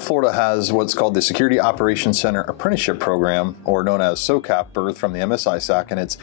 Florida has what's called the Security Operations Center Apprenticeship Program, or known as SOCAP, birthed from the MSISAC, and it's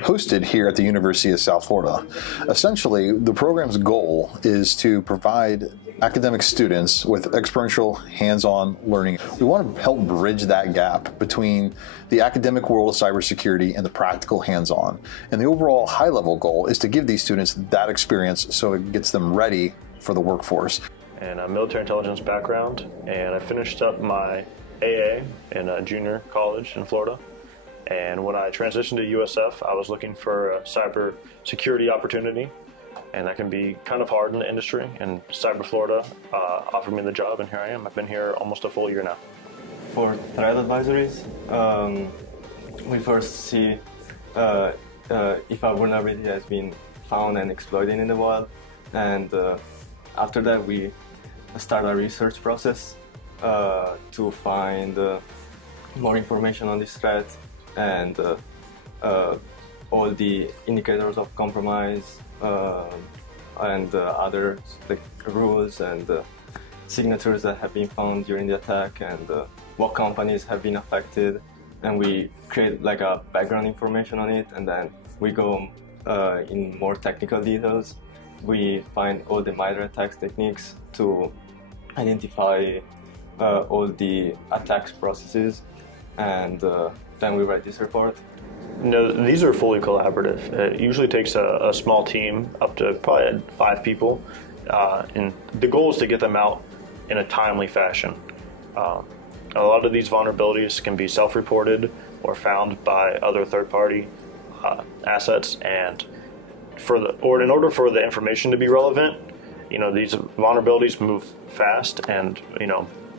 hosted here at the University of South Florida. Essentially, the program's goal is to provide academic students with experiential hands-on learning. We want to help bridge that gap between the academic world of cybersecurity and the practical hands-on. And the overall high-level goal is to give these students that experience so it gets them ready for the workforce. And a military intelligence background, and I finished up my AA in a junior college in Florida. And when I transitioned to USF, I was looking for a cyber security opportunity, and that can be kind of hard in the industry. And Cyber Florida offered me the job, and here I am. I've been here almost a full year now. For Threat Advisories, we first see if a vulnerability has been found and exploited in the wild, and after that we start a research process to find more information on this threat and all the indicators of compromise and other rules and signatures that have been found during the attack, and what companies have been affected, and we create like a background information on it, and then we go in more technical details. We find all the MITRE attacks techniques to identify all the attacks processes, and then we write this report. No, these are fully collaborative. It usually takes a small team, up to probably 5 people, and the goal is to get them out in a timely fashion. A lot of these vulnerabilities can be self-reported or found by other third-party assets, and in order for the information to be relevant, these vulnerabilities move fast, and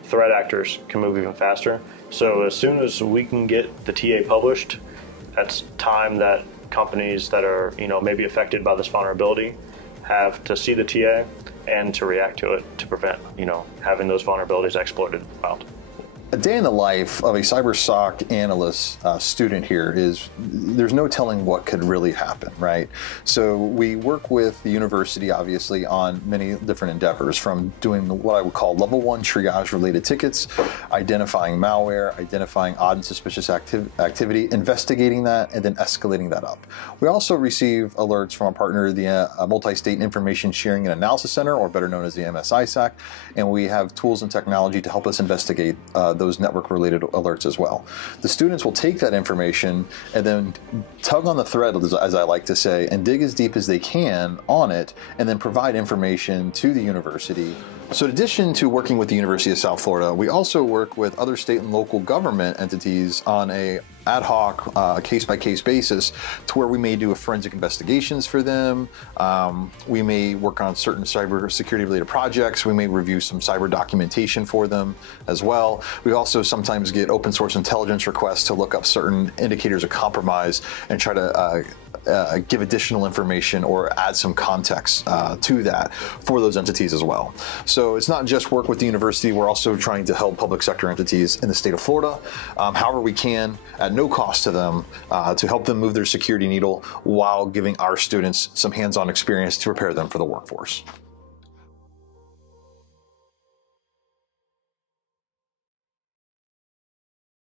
threat actors can move even faster. So as soon as we can get the TA published, that's time that companies that are maybe affected by this vulnerability have to see the TA and to react to it to prevent having those vulnerabilities exploited in the wild. A day in the life of a cyber SOC analyst student here is, there's no telling what could really happen, right? So we work with the university, obviously, on many different endeavors, from doing what I would call level 1 triage related tickets, identifying malware, identifying odd and suspicious activity, investigating that, and then escalating that up. We also receive alerts from our partner, the Multi-State Information Sharing and Analysis Center, or better known as the MSISAC, and we have tools and technology to help us investigate those network-related alerts as well. The students will take that information and then tug on the thread, as I like to say, and dig as deep as they can on it, and then provide information to the university. So in addition to working with the University of South Florida, we also work with other state and local government entities on a ad hoc, case-by-case basis, to where we may do forensic investigations for them. We may work on certain cybersecurity-related projects. We may review some cyber documentation for them as well. We also sometimes get open source intelligence requests to look up certain indicators of compromise and try to give additional information or add some context to that for those entities as well. So it's not just work with the university, we're also trying to help public sector entities in the state of Florida, however we can, at no cost to them, to help them move their security needle while giving our students some hands-on experience to prepare them for the workforce.